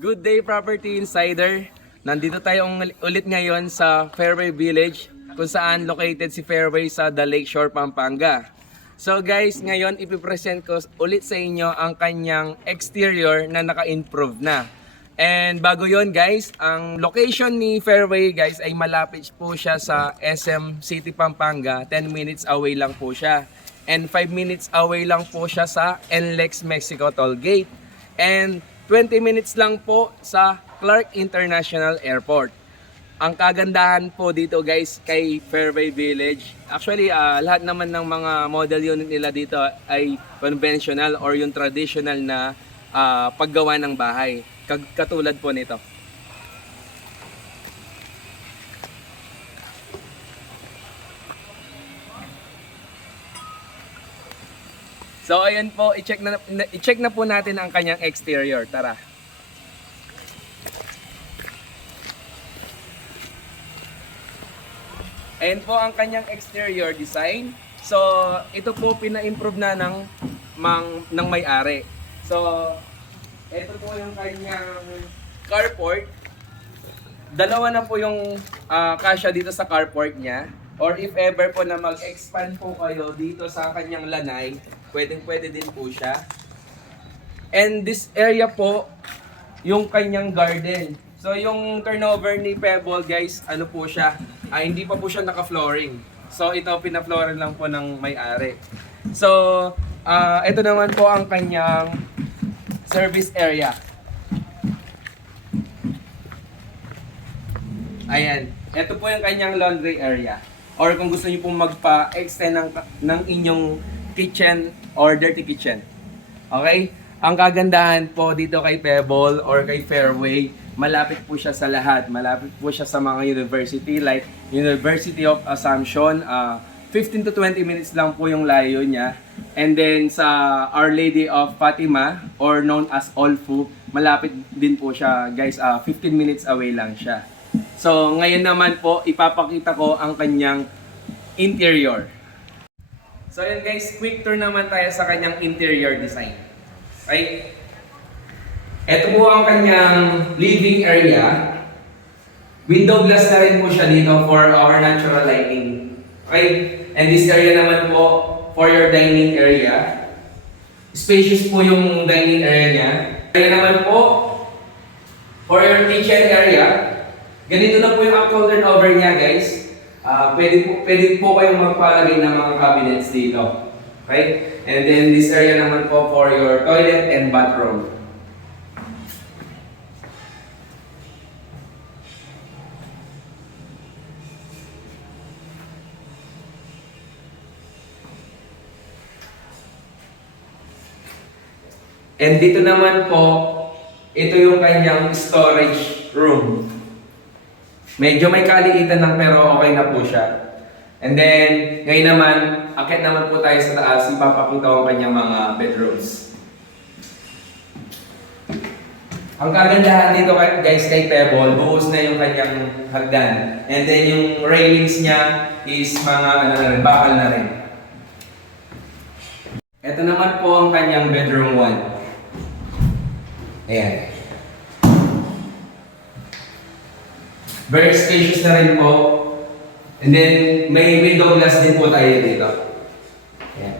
Good day, Property Insider. Nandito tayo ulit ngayon sa Fairway Village kung saan located si Fairway sa The Lakeshore, Pampanga. So guys, ngayon ipipresent ko ulit sa inyo ang kanyang exterior na naka-improve na. And bago yon guys, ang location ni Fairway guys ay malapit po siya sa SM City, Pampanga. 10 minutes away lang po siya. And 5 minutes away lang po siya sa NLEX Mexico Toll Gate. And 20 minutes lang po sa Clark International Airport. Ang kagandahan po dito guys kay Fairway Village, actually lahat naman ng mga model unit nila dito ay conventional or yung traditional na paggawa ng bahay. Katulad po nito. So ayun po, i-check na po natin ang kanyang exterior. Tara. Ayan po ang kanyang exterior design. So ito po pina-improve na ng may-ari. So ito po yung kanyang carport. Dalawa na po yung kasya dito sa carport niya. Or if ever po na mag-expand po kayo dito sa kanyang lanay, pwede din po siya. And this area po, yung kanyang garden. So yung turnover ni Pebble guys, ano po siya, hindi pa po siya naka-flooring. So ito, pina-flooring lang po ng may-ari. So, ito naman po ang kanyang service area. Ayan, ito po yung kanyang laundry area. Or kung gusto niyo pong magpa-extend ng inyong kitchen or dirty kitchen. Okay? Ang kagandahan po dito kay Pebble or kay Fairway, malapit po siya sa lahat. Malapit po siya sa mga university like University of Assumption. 15 to 20 minutes lang po yung layo niya. And then sa Our Lady of Fatima or known as Olfu, malapit din po siya guys. 15 minutes away lang siya. So ngayon naman po, ipapakita ko ang kanyang interior. So yun guys, quick tour naman tayo sa kanyang interior design. Okay? Ito po ang kanyang living area. Window glass na rin po siya dito for our natural lighting. Okay? And this area naman po for your dining area. Spacious po yung dining area niya. Area naman po for your kitchen area. Ganito na po yung actual turnover niya guys. Pwede po kayong magpalagay ng mga cabinets dito. Okay? And then this area naman po for your toilet and bathroom. And dito naman po, ito yung kanyang storage room. Medyo may kaliitan lang pero okay na po siya. And then, ngayon naman, akit naman po tayo sa taas, ipapakita ko ang kanyang mga bedrooms. Ang kagandahan dito guys kay Pebble, buhos na yung kanyang hagdan. And then yung railings niya is mga bakal na rin. Ito naman po ang kanyang bedroom 1. Ayan. Very spacious na rin po. And then, may window glass din po tayo dito. Ayan.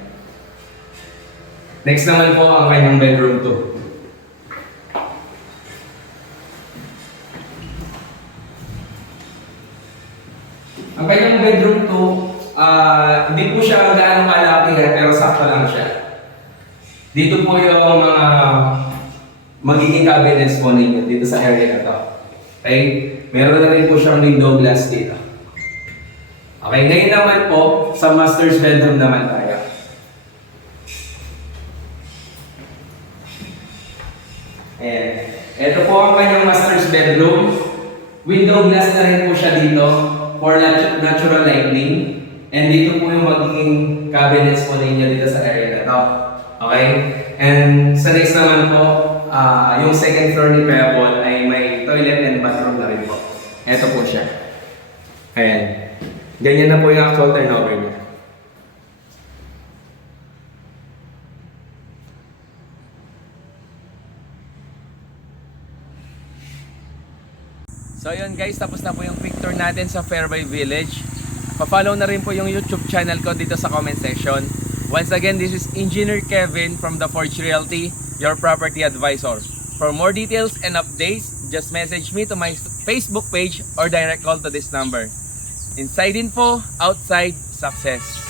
Next naman po ang kanyang bedroom 2. Ang kanyang bedroom 2, hindi po siya gaano kalaki pero sakto lang siya. Dito po yung mga magiging cabinets po ninyo dito sa area na to. Okay? Meron na rin po siyang window glass dito. Okay, ngayon naman po, sa master's bedroom naman tayo. Ayan. Ito po ang kanyang master's bedroom. Window glass na rin po siya dito for natural lighting. And dito po yung magiging cabinets po ninyo dito sa area na to. Okay? And sa next naman po, yung second floor ni Pebble ay may toilet and bathroom na rin po. Ito po siya. Ayan. Ganyan na po yung actual turnover niya. So yun guys, tapos na po yung picture natin sa Fairway Village. Pa-follow na rin po yung YouTube channel ko dito sa comment section. Once again, this is Engineer Kevin from The Forge Realty, your property advisor. For more details and updates, just message me to my Facebook page or direct call to this number. Inside info, outside success.